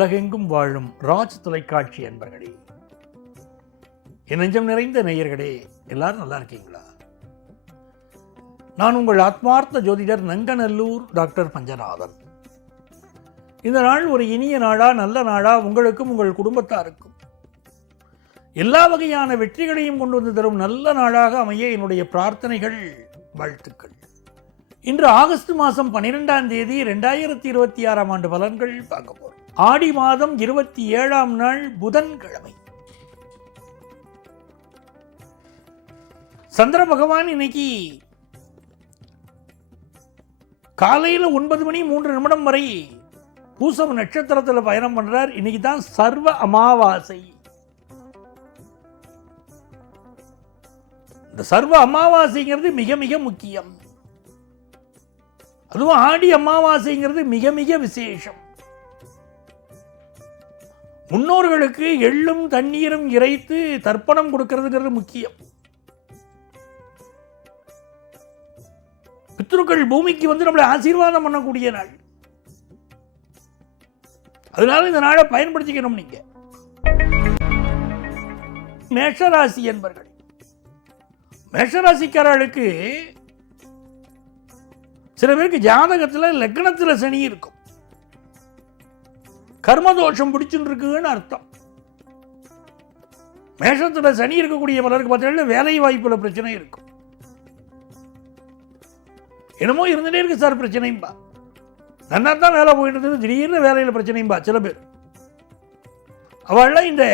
உலகெங்கும் வாழும் ராஜ் தொலைக்காட்சி அன்பர்களே, என் நெஞ்சம் நிறைந்த நேயர்களே, எல்லாரும் நல்லா இருக்கீங்களா? நான் உங்கள் ஆத்மார்த்த ஜோதிடர் நங்கநல்லூர் டாக்டர் பஞ்சநாதன். இந்த நாள் ஒரு இனிய நாளா, நல்ல நாளா உங்களுக்கும் உங்கள் குடும்பத்தாருக்கும் எல்லா வகையான வெற்றிகளையும் கொண்டு வந்து தரும் நல்ல நாளாக அமைய என்னுடைய பிரார்த்தனைகள், வாழ்த்துக்கள். இன்று ஆகஸ்ட் மாதம் 12ஆம் தேதி 2026ஆம் ஆண்டு பலன்கள் பார்க்க போறோம். ஆடி மாதம் 27ஆம் நாள் புதன்கிழமை. சந்திர பகவான் இன்னைக்கு காலையில் 9 மணி 3 நிமிடம் வரை பூசம் நட்சத்திரத்தில் பயணம் பண்றார். இன்னைக்கு தான் சர்வ அமாவாசை. இந்த சர்வ அமாவாசைங்கிறது மிக மிக முக்கியம். அதுவும் ஆடி அமாவாசைங்கிறது மிக மிக விசேஷம். முன்னோர்களுக்கு எள்ளும் தண்ணீரும் இறைத்து தர்ப்பணம் கொடுக்கிறதுங்கிறது முக்கியம். பித்ருக்கள் பூமிக்கு வந்து நம்மளை ஆசீர்வாதம் பண்ணக்கூடிய நாள். அதனால இந்த நாளை பயன்படுத்திக்கணும். நீங்க மேஷராசி என்பர்கள், மேஷராசிக்காரர்களுக்கு சில பேருக்கு ஜாதகத்தில் லக்னத்தில் சனி இருக்கும். கர்மதோஷம் பிடிச்சுட்டு இருக்குன்னு அர்த்தம். மேஷத்தில் சனி இருக்கக்கூடிய பலருக்கு பார்த்தீங்கன்னா வேலை வாய்ப்புல பிரச்சனை இருக்கும். என்னமோ இருந்துட்டே இருக்கு சார் பிரச்சனையும்பா. நல்லா தான் வேலை போயிட்டு இருந்தது, திடீர்னு வேலையில் பிரச்சனையும்பா. சில பேர் அவள்லாம் இந்த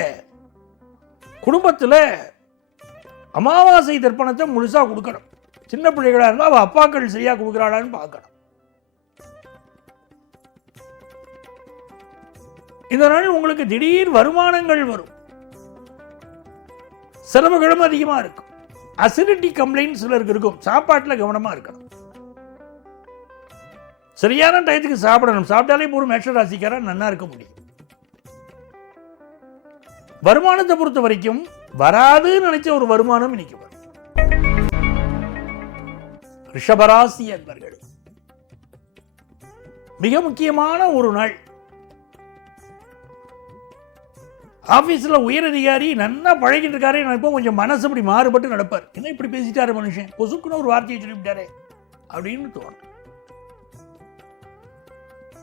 குடும்பத்தில் அமாவாசை தர்ப்பணத்தை முழுசா கொடுக்கணும். சின்ன பிள்ளைகளாக இருந்தால் அவள் அப்பாக்கள் சரியா கொடுக்குறாளான்னு பார்க்கணும். இந்த நாள் உங்களுக்கு திடீர் வருமானங்கள் வரும். செலவுகளும் அதிகமாக இருக்கும். அசிடிட்டி கம்ப்ளைண்ட் சிலருக்கு இருக்கும். சாப்பாட்டில் கவனமாக இருக்கணும். சரியான டயத்துக்கு சாப்பிடணும். சாப்பிட்டாலே ஒரு மேஷராசிக்காரன் நல்லா இருக்க முடியும். வருமானத்தை பொறுத்த வரைக்கும் வராதுன்னு நினைச்ச ஒரு வருமானம் இன்னைக்கு வரும். ரிஷபராசி என்பர்கள், மிக முக்கியமான ஒரு நாள். ஆபீஸ்ல உயரதிகாரி நல்லா பழகிட்டு இருக்காரு, இப்போ கொஞ்சம் மனசு இப்படி மாறுபட்டு நடப்பார். என்ன இப்படி பேசிட்டாரு மனுஷன், பொசுக்குன்னு ஒரு வார்த்தையை சொல்லிவிட்டாரு அப்படின்னு தோணும்.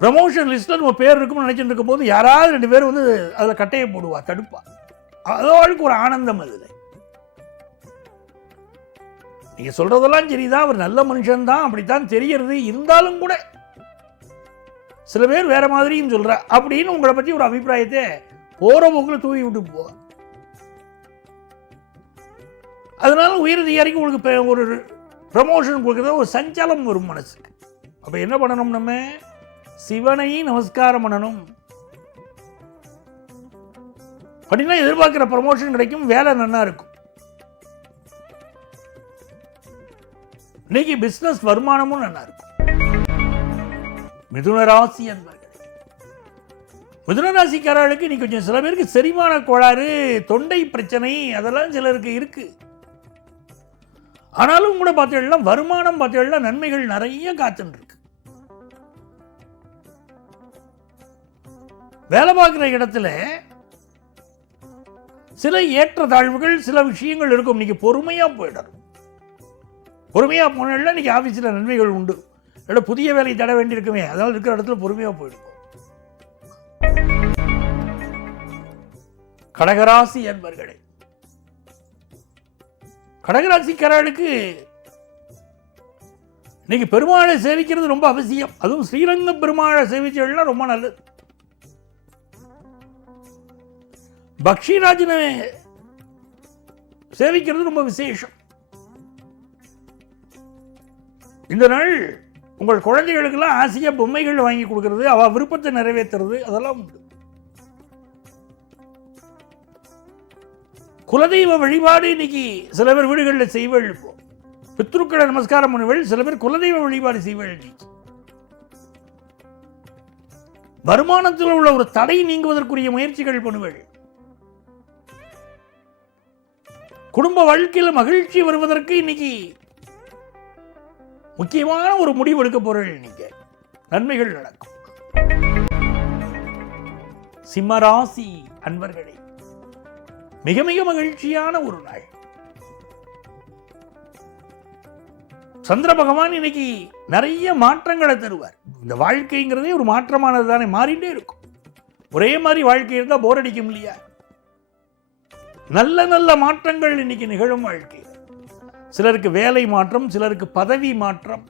ப்ரமோஷன் லிஸ்ட்ல நம்ம பேர் இருக்கும்னு நினைச்சிட்டு இருக்கும் போது யாராவது 2 பேர் வந்து அதில் கட்டையை போடுவா, தடுப்பா. அதோளுக்கு ஒரு ஆனந்தம். அதுல நீங்க சொல்றதெல்லாம் சரிதான், அவர் நல்ல மனுஷன் தான், அப்படித்தான் தெரியறது. இருந்தாலும் கூட சில பேர் வேற மாதிரியும் சொல்ற அப்படின்னு உங்களை பத்தி ஒரு அபிப்பிராயத்தை போற போக்குல தூவி விட்டு போவா. அதனால உயரதிகாரிக்கு உங்களுக்கு ஒரு ப்ரமோஷன் கொடுக்கறது ஒரு சஞ்சலம் வரும் மனசுக்கு. அப்ப என்ன பண்ணணும்? நம்ம சிவனை நமஸ்காரம் பண்ணணும். அப்படின்னா எதிர்பார்க்கிற ப்ரமோஷன் கிடைக்கும், வேலை நல்லா இருக்கும். இன்னைக்கு பிசினஸ் வருமானமும் நல்லா இருக்கும். மிதுன ராசி என்பர்கள், மிதுன ராசிக்காரர்களுக்கு இன்னைக்கு கொஞ்சம் சில பேருக்கு செரிமான கோளாறு, தொண்டை பிரச்சனை, அதெல்லாம் சிலருக்கு இருக்கு. ஆனாலும் கூட பார்த்தீங்கன்னா வருமானம் பார்த்தீங்கன்னா நன்மைகள் நிறைய காத்துட்டு இருக்கு. வேலை பார்க்கிற இடத்துல சில ஏற்ற தாழ்வுகள், சில விஷயங்கள் இருக்கும். இன்னைக்கு பொறுமையா போயிடணும். பொறுமையா போனா இன்னைக்கு ஆபீஸில் நன்மைகள் உண்டு. புதிய வேலை தட வேண்டியிருக்குமே, அதாவது இருக்கிற இடத்துல பொறுமையா போயிடும். கடகராசி என்பர்களே, கடகராசிக்காரர்களுக்கு இன்னைக்கு பெருமாளை சேவிக்கிறது ரொம்ப அவசியம். அதுவும் ஸ்ரீரங்க பெருமாளை சேவிச்சா ரொம்ப நல்லது. பக்ஷிராஜனை சேவிக்கிறது ரொம்ப விசேஷம். இந்த நாள் உங்கள் குழந்தைகளுக்கெல்லாம் ஆசையா பொம்மைகள் வாங்கி கொடுக்கறது, அவ விருப்பத்தை நிறைவேற்றுறது, அதெல்லாம் உண்டு. குலதெய்வ வழிபாடு இன்னைக்கு சில பேர் வீடுகளில் செய்வள். பித்ருக்களை நமஸ்காரம் பண்ணுவள். சில பேர் குலதெய்வ வழிபாடு செய்வள். வருமானத்தில் உள்ள ஒரு தடை நீங்குவதற்குரிய முயற்சிகள் பண்ணுவள். குடும்ப வாழ்க்கையில் மகிழ்ச்சி வருவதற்கு இன்னைக்கு முக்கியமான ஒரு முடிவு எடுக்க போறீங்க. நீங்க நன்மைகள் நடக்கும். சிம்மராசி அன்பர்களே, மிக மிக மகிழ்ச்சியான ஒரு நாள். சந்திர பகவான் இன்னைக்கு நிறைய மாற்றங்களை தருவார். இந்த வாழ்க்கைங்கிறதே ஒரு மாற்றமானது தானே, மாறிட்டே இருக்கும். ஒரே மாதிரி வாழ்க்கை இருந்தா போர் அடிக்கும் இல்லையா? நல்ல நல்ல மாற்றங்கள் இன்னைக்கு நிகழும் வாழ்க்கை. சிலருக்கு வேலை மாற்றம், சிலருக்கு பதவி மாற்றம்,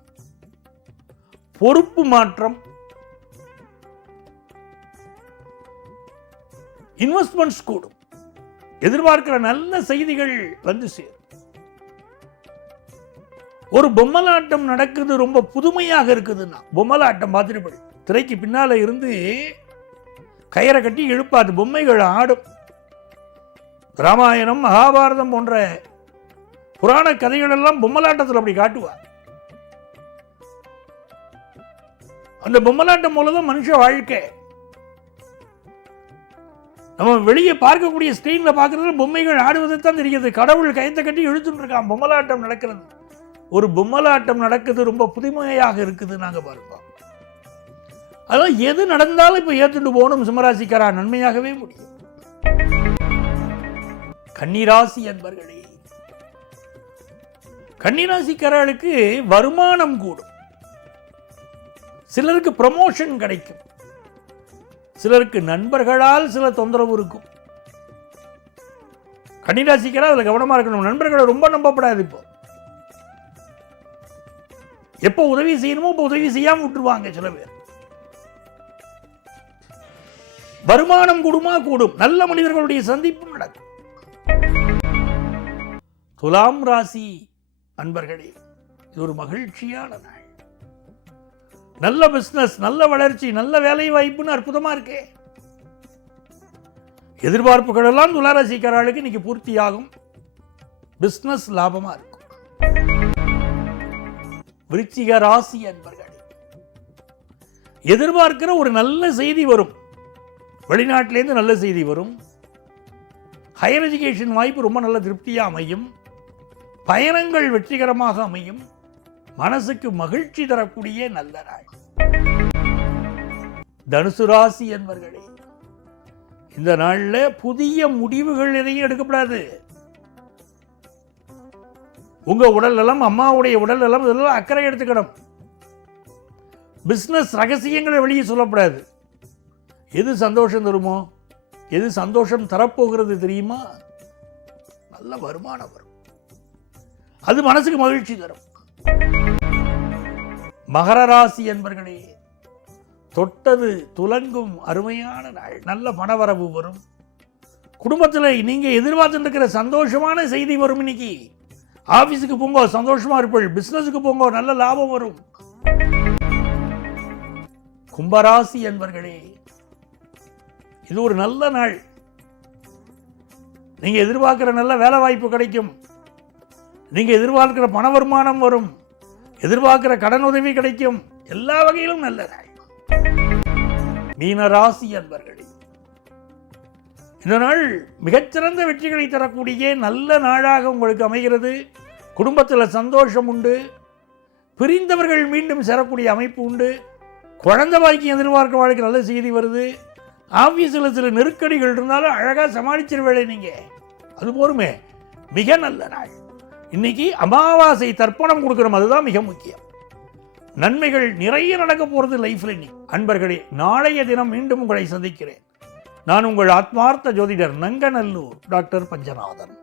பொறுப்பு மாற்றம், இன்வெஸ்ட்மெண்ட்ஸ் கூடும். எதிர்பார்க்கிற நல்ல செய்திகள் வந்து சேரும். ஒரு பொம்மலாட்டம் நடக்குது, ரொம்ப புதுமையாக இருக்குதுன்னா பொம்மலாட்டம் பார்த்துட்டு திரைக்கு பின்னால இருந்து கயிறை கட்டி இழுப்பாது, பொம்மைகள் ஆடும். ராமாயணம், மகாபாரதம் போன்ற புராண கதைகள் எல்லாம் பொம்மலாட்டத்தில் அப்படி காட்டுவார். அந்த பொம்மலாட்டம் மூலதான் மனுஷ வாழ்க்கை. நம்ம வெளியே பார்க்கக்கூடிய ஸ்கிரீன்ல பார்க்கறது பொம்மைகள் ஆடுவதை தான் தெரிகிறது. கடவுள் கயத்தை கட்டி இழுத்துட்டு இருக்கான். பொம்மலாட்டம் நடக்கிறது. ஒரு பொம்மலாட்டம் நடக்குது, ரொம்ப புதுமையாக இருக்குது. நாங்க பார்ப்போம். அதான் எது நடந்தாலும் இப்ப ஏத்துட்டு போகணும். சிம்மராசிக்காரா நன்மையாகவே முடியும். கன்னிராசி அன்பர்களே, கன்னிராசிக்காரர்களுக்கு வருமானம் கூடும். சிலருக்கு ப்ரமோஷன் கிடைக்கும், சிலருக்கு நண்பர்களால் சில தொந்தரவு இருக்கும். கன்னிராசிக்காரா அதுல கவனமா இருக்கணும். நண்பர்களை ரொம்ப நம்பப்படாது. எப்போ உதவி செய்யணுமோ இப்போ உதவி செய்யாம விட்டுருவாங்க சில பேர். வருமானம் கூடுமா? கூடும். நல்ல மனிதர்களுடைய சந்திப்பு நடக்கும். துலாம் ராசி அன்பர்களே, இது ஒரு மகிழ்ச்சியான நாள். நல்ல பிசினஸ், நல்ல வளர்ச்சி, நல்ல வேலை வாய்ப்புன்னு அற்புதமா இருக்கே. எதிர்பார்ப்புகள் எல்லாம் துளாராசிக்காரர்களுக்கு இன்னைக்கு பூர்த்தியாகும். பிசினஸ் லாபமா இருக்கும். விருச்சிக ராசி அன்பர்களே, எதிர்பார்க்கிற ஒரு நல்ல செய்தி வரும். வெளிநாட்டிலேருந்து நல்ல செய்தி வரும். ஹையர் எஜுகேஷன் வாய்ப்பு ரொம்ப நல்ல திருப்தியாக அமையும். பயணங்கள் வெற்றிகரமாக அமையும். மனசுக்கு மகிழ்ச்சி தரக்கூடிய நல்ல நாள். தனுசு ராசி அன்பர்களே, இந்த நாள்ல புதிய முடிவுகள் எதையும் எடுக்கப்படாது. உங்க உடல் நலம், அம்மாவுடைய உடல் நலம், இதெல்லாம் அக்கறை எடுத்துக்கணும். பிசினஸ் ரகசியங்களை வெளியே சொல்லப்படாது. எது சந்தோஷம் தருமோ, எது சந்தோஷம் தரப்போகிறது தெரியுமா? நல்ல வருமானம் வரும், அது மனசுக்கு மகிழ்ச்சி தரும். மகர ராசி என்பர்களே, தொட்டது துலங்கும் அருமையான நாள். நல்ல பணவரவு வரும். குடும்பத்தில் நீங்க எதிர்பார்த்து இருக்கிற சந்தோஷமான செய்தி வரும். இன்னைக்கு ஆபீஸுக்கு போங்க, சந்தோஷமா இருப்பீள். பிசினஸுக்கு போங்க, நல்ல லாபம் வரும். கும்பராசி என்பர்களே, இது ஒரு நல்ல நாள். நீங்க எதிர்பார்க்கிற நல்ல வேலை வாய்ப்பு கிடைக்கும். நீங்க எதிர்பார்க்கிற பண வருமானம் வரும். எதிர்பார்க்கிற கடன் உதவி கிடைக்கும். எல்லா வகையிலும் நல்ல நாள். மீனராசி என்பர்களே, இந்த நாள் மிகச்சிறந்த வெற்றிகளை தரக்கூடிய நல்ல நாளாக உங்களுக்கு அமைகிறது. குடும்பத்தில் சந்தோஷம் உண்டு. பிரிந்தவர்கள் மீண்டும் சேரக்கூடிய அமைப்பு உண்டு. குழந்தை பாக்கியம் எதிர்பார்க்க வாழ்க்கை நல்ல செய்தி வருது. ஆபீஸில் சில நெருக்கடிகள் இருந்தாலும் அழகாக சமாளிச்சிருவேளே நீங்க, அது போருமே. மிக நல்ல நாள். இன்னைக்கு அமாவாசை தர்ப்பணம் கொடுக்கிறோம், அதுதான் மிக முக்கியம். நன்மைகள் நிறைய நடக்க போறது லைஃப்ல. நீ அன்பர்களே, நாளைய தினம் மீண்டும் உங்களை சந்திக்கிறேன். நான் உங்கள் ஆத்மார்த்த ஜோதிடர் நங்கநல்லூர் டாக்டர் பஞ்சநாதன்.